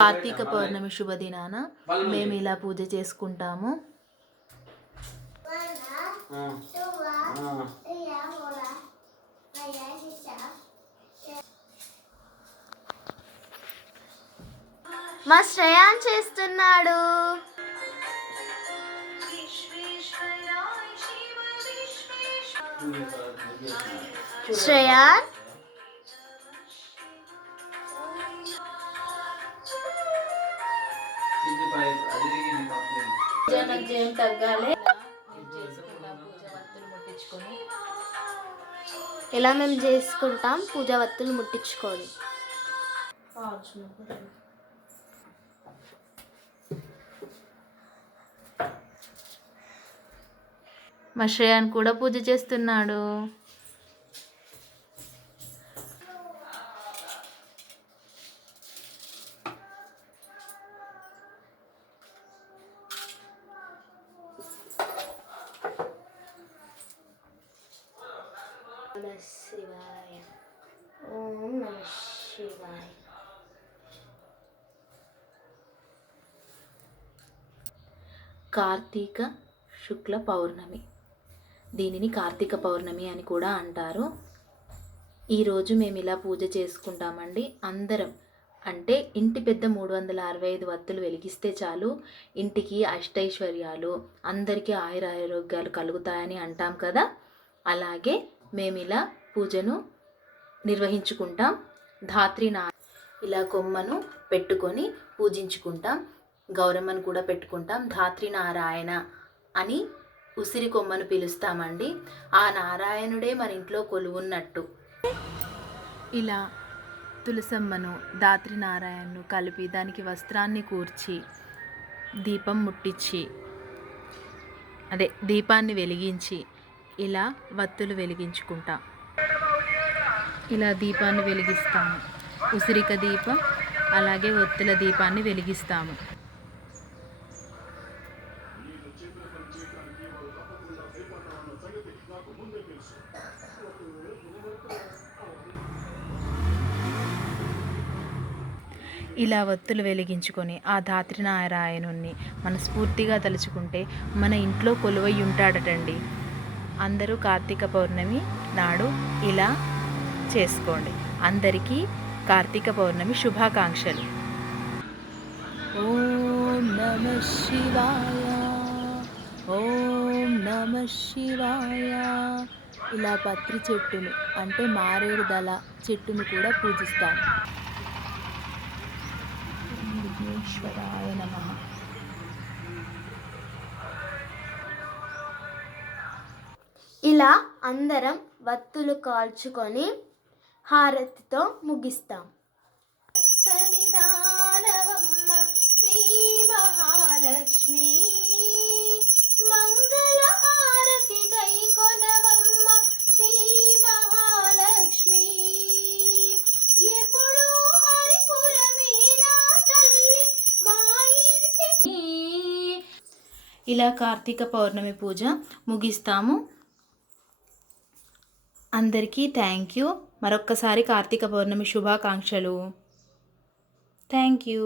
కార్తీక పౌర్ణమి శుభదినాన మేము ఇలా పూజ చేసుకుంటాము. మా శ్రేయాన్ చేస్తున్నాడు. శ్రేయాన్ జయం తగ్గాలి. ఇలా మేము చేసుకుంటాం పూజా వత్తులు ముట్టించుకొని. మా శ్రేయాన్ కూడా పూజ చేస్తున్నాడు. నమః శివాయ. ఓం నమః శివాయ. కార్తీక శుక్ల పౌర్ణమి, దీనిని కార్తీక పౌర్ణమి అని కూడా అంటారు. ఈరోజు మేము ఇలా పూజ చేసుకుంటామండి. అందరం అంటే ఇంటి పెద్ద 365 వత్తులు వెలిగిస్తే చాలు ఇంటికి అష్టైశ్వర్యాలు, అందరికీ ఆయురారోగ్యాలు కలుగుతాయని అంటాం కదా. అలాగే మేము ఇలా పూజను నిర్వహించుకుంటాం. ఇలా కొమ్మను పెట్టుకొని పూజించుకుంటాం. గౌరమ్మను కూడా పెట్టుకుంటాం. ధాత్రి నారాయణ అని ఉసిరి కొమ్మను పిలుస్తామండి. ఆ నారాయణుడే మన ఇంట్లో కొలువున్నట్టు. ఇలా తులసమ్మను ధాత్రి నారాయణను కలిపి దానికి వస్త్రాన్ని కూర్చి దీపం ముట్టించి దీపాన్ని వెలిగించి ఇలా వత్తులు వెలిగించుకుంటాం. ఇలా దీపాన్ని వెలిగిస్తాము. ఉసిరిక దీపం అలాగే ఒత్తుల దీపాన్ని వెలిగిస్తాము. ఇలా ఒత్తులు వెలిగించుకొని ఆ ధాత్రి నారాయణుణ్ణి మనస్ఫూర్తిగా తలుచుకుంటే మన ఇంట్లో కొలువై ఉంటాడటండి. అందరూ కార్తీక పౌర్ణమి నాడు ఇలా చేసుకోండి. అందరికీ కార్తీక పౌర్ణమి శుభాకాంక్షలు. ఓం నమః శివాయ. ఓం నమః శివాయ. ఇలా పత్రి చెట్టును అంటే మారేడు దళ చెట్టును కూడా పూజిస్తాము. విఘ్నేశ్వరాయ నమః. ఇలా అందరం వత్తులు కాల్చుకొని హారతితో ముగిస్తాం. శ్రీ మహాలక్ష్మి మంగళ హారతి గై కొనవమ్మ. శ్రీ మహాలక్ష్మి ఎప్పుడు హరిపురమే నా తల్లి మా ఇంటికి. ఇలా కార్తీక పౌర్ణమి పూజ ముగిస్తాము. అందరికీ థ్యాంక్ యూ. మరొక్కసారి కార్తీక పౌర్ణమి శుభాకాంక్షలు. Thank you.